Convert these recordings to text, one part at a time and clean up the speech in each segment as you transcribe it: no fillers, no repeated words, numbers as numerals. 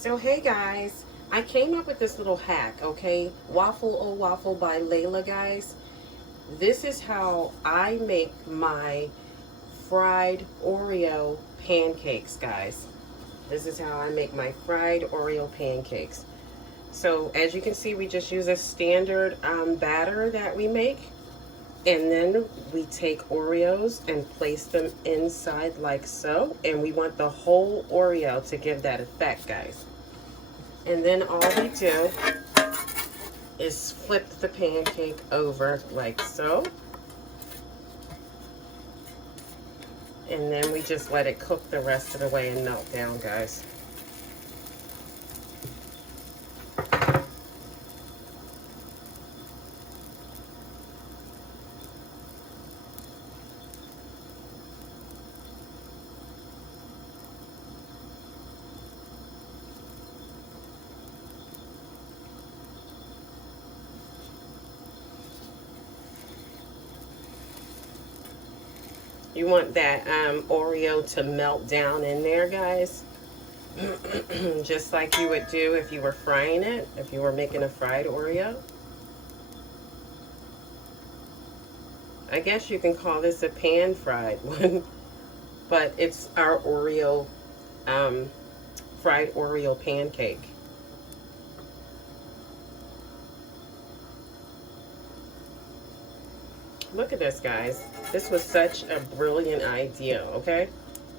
So hey guys, I came up with this little hack, okay? Waffle-O-Waffle by Layla, guys. This is how I make my fried Oreo pancakes, guys. This is how I make my fried Oreo pancakes. So as you can see, we just use a standard batter that we make. And then we take Oreos and place them inside like so. And we want the whole Oreo to give that effect, guys. And then all we do is flip the pancake over like so. And then we just let it cook the rest of the way and melt down, guys. You want that Oreo to melt down in there, guys. Just like you would do if you were frying it, if you were making a fried Oreo. I guess you can call this a pan-fried one, but it's our Oreo, fried Oreo pancake. Look at this, guys. This was such a brilliant idea, okay?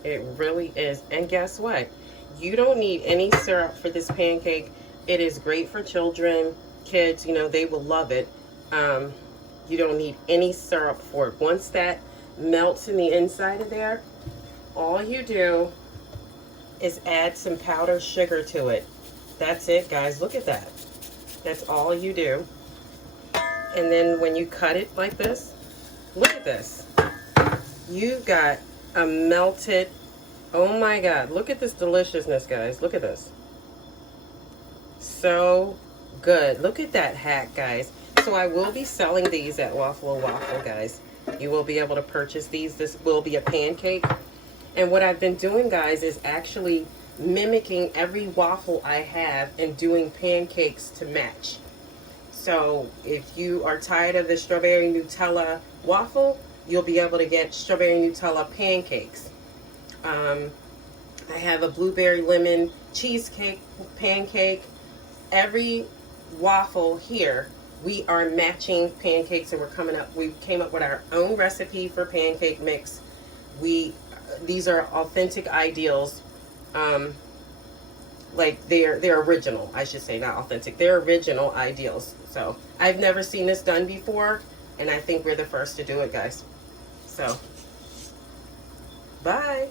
It really is. And guess what? You don't need any syrup for this pancake. It is great for children, kids, you know, they will love it. You don't need any syrup for it. Once that melts in the inside of there, all you do is add some powdered sugar to it. That's it, guys. Look at that. That's all you do. And then when you cut it like this, look at this. You've got a melted, oh my God, look at this deliciousness, guys. Look at this. So good. Look at that hack, guys. So I will be selling these at Waffle-O-Waffle, guys. You will be able to purchase these. This will be a pancake. And what I've been doing, guys, is actually mimicking every waffle I have and doing pancakes to match. So if you are tired of the strawberry Nutella waffle, you'll be able to get strawberry Nutella pancakes. I have a blueberry lemon cheesecake pancake. Every waffle here, we are matching pancakes, and we came up with our own recipe for pancake mix. These are authentic ideals. Like they're original, I should say, not authentic. They're original ideals. So I've never seen this done before, and I think we're the first to do it, guys. So bye.